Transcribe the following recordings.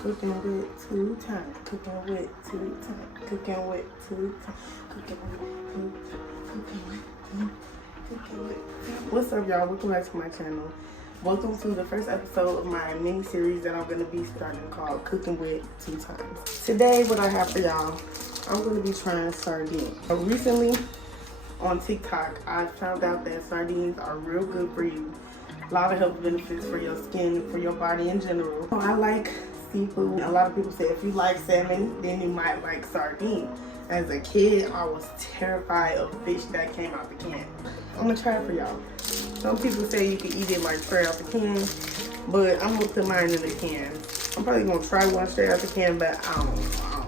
Cooking with 2 times. Cooking with 2 times. Cooking with 2 times. Cooking with 2 times. Cooking with 2. Cooking with 2. What's up, y'all? Welcome back to my channel. Welcome to the first episode of my mini series that I'm gonna be starting called Cooking with 2 times. Today, what I have for y'all, I'm gonna be trying sardines. Recently, on TikTok, I found out that sardines are real good for you. A lot of health benefits for your skin, for your body in general. I like seafood. A lot of people say if you like salmon, then you might like sardine. As a kid, I was terrified of fish that came out the can. I'm gonna try it for y'all. Some people say you can eat it like straight out the can, but I'm gonna put mine in the can. I'm probably gonna try one straight out the can, but I don't know.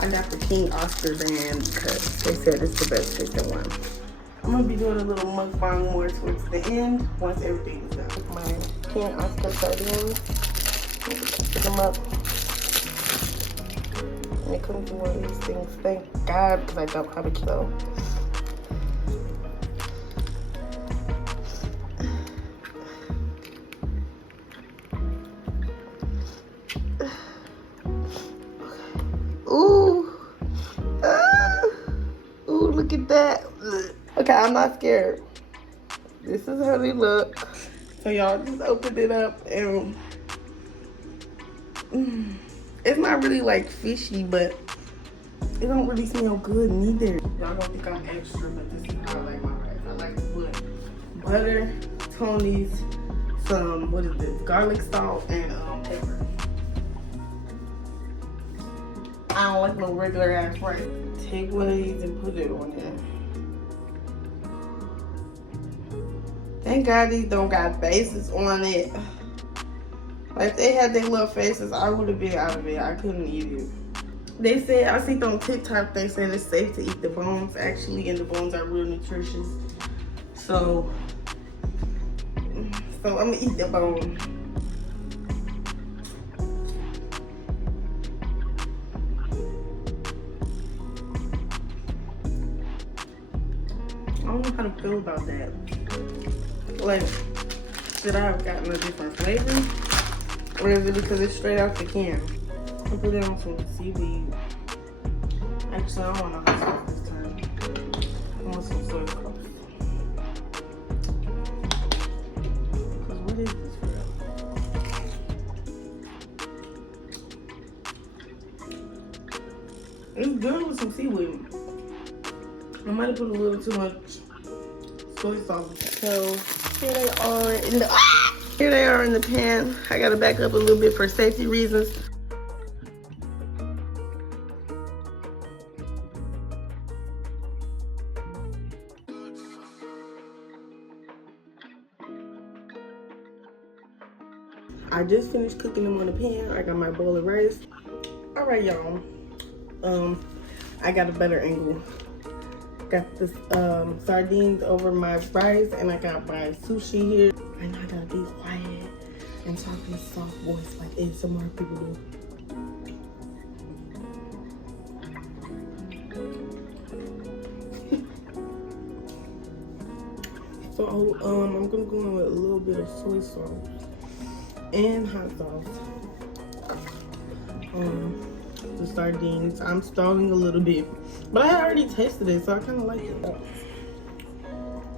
I got the King Oscar brand because they said it's the best tasting one. I'm gonna be doing a little mukbang more towards the end once everything is done. My King Oscar sardines. Pick them up. And it comes in one of these things. Thank God, because I don't have a kilo. Ooh. Ooh, look at that. Okay, I'm not scared. This is how they look. So y'all just open it up and it's not really like fishy, but it don't really smell good neither. Y'all don't think I'm extra, but this is how I like my rice. I like to put butter, Tony's, some, what is this, garlic salt, and pepper. I don't like no regular ass rice. Take one of these and put it on there. Thank God these don't got faces on it. Like if they had their little faces, I would have been out of it. I couldn't eat it. They said, I see on TikTok, they said it's safe to eat the bones actually, and the bones are real nutritious. So I'm gonna eat the bone. I don't know how to feel about that. Like, should I have gotten a different flavor? Or is it because it's straight out the can? I'll put it on some seaweed. Actually, I don't want no hot sauce this time. I want some soy sauce. Because what is this for real? It's good with some seaweed. I might have put a little too much soy sauce. So here they are in the pan. I gotta back up a little bit for safety reasons. I just finished cooking them on the pan. I got my bowl of rice. All right, y'all. I got a better angle. Got this sardines over my rice, and I got my sushi here. I know I gotta be quiet and talk in a soft voice like ASMR people do. So I'm gonna go in with a little bit of soy sauce and hot sauce. The sardines. I'm stalling a little bit, but I already tasted it, so I kind of like it.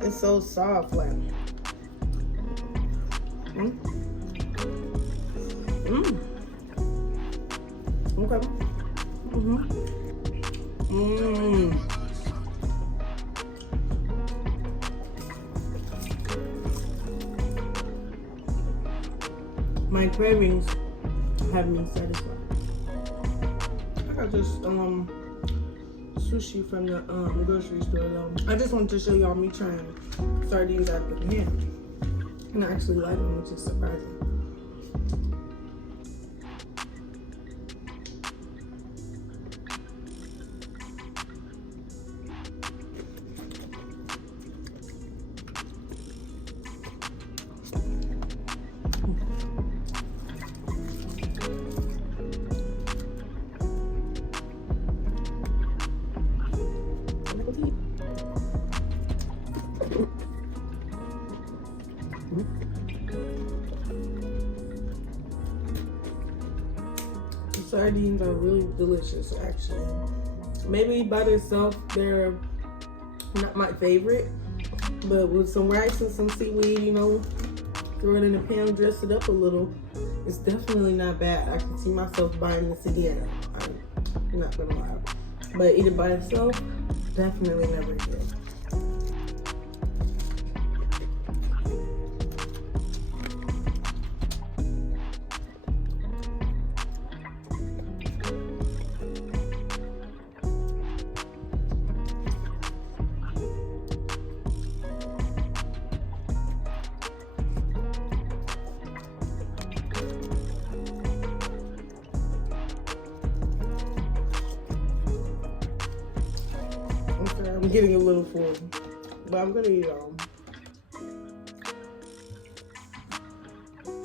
It's so soft, like. Okay. My cravings have me satisfied. I got this sushi from the grocery store though. I just wanted to show y'all me trying sardines out of the pan. And I actually like them, which is surprising. sardines are really delicious, actually. Maybe by themselves, they're not my favorite, but with some rice and some seaweed, you know, throw it in the pan, dress it up a little, it's definitely not bad. I can see myself buying this again. I'm not gonna lie. But eat it by itself, definitely never again. I'm getting a little full, but I'm gonna eat all.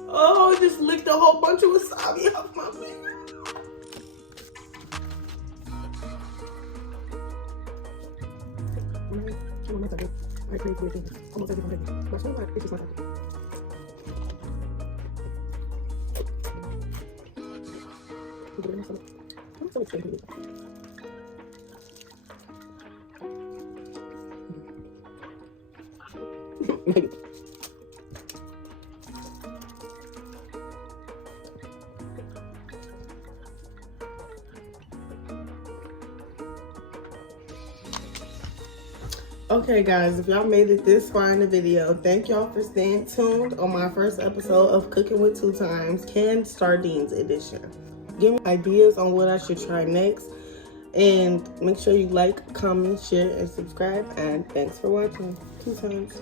Oh, I just licked a whole bunch of wasabi off my finger. I crave with almost everything. But it's not like it's just my I'm so excited. Maybe. Okay guys, if y'all made it this far in the video, thank y'all for staying tuned on my first episode of Cooking with 2x Canned Sardines Edition. Give me ideas on what I should try next, and make sure you like, comment, share, and subscribe, and thanks for watching 2x.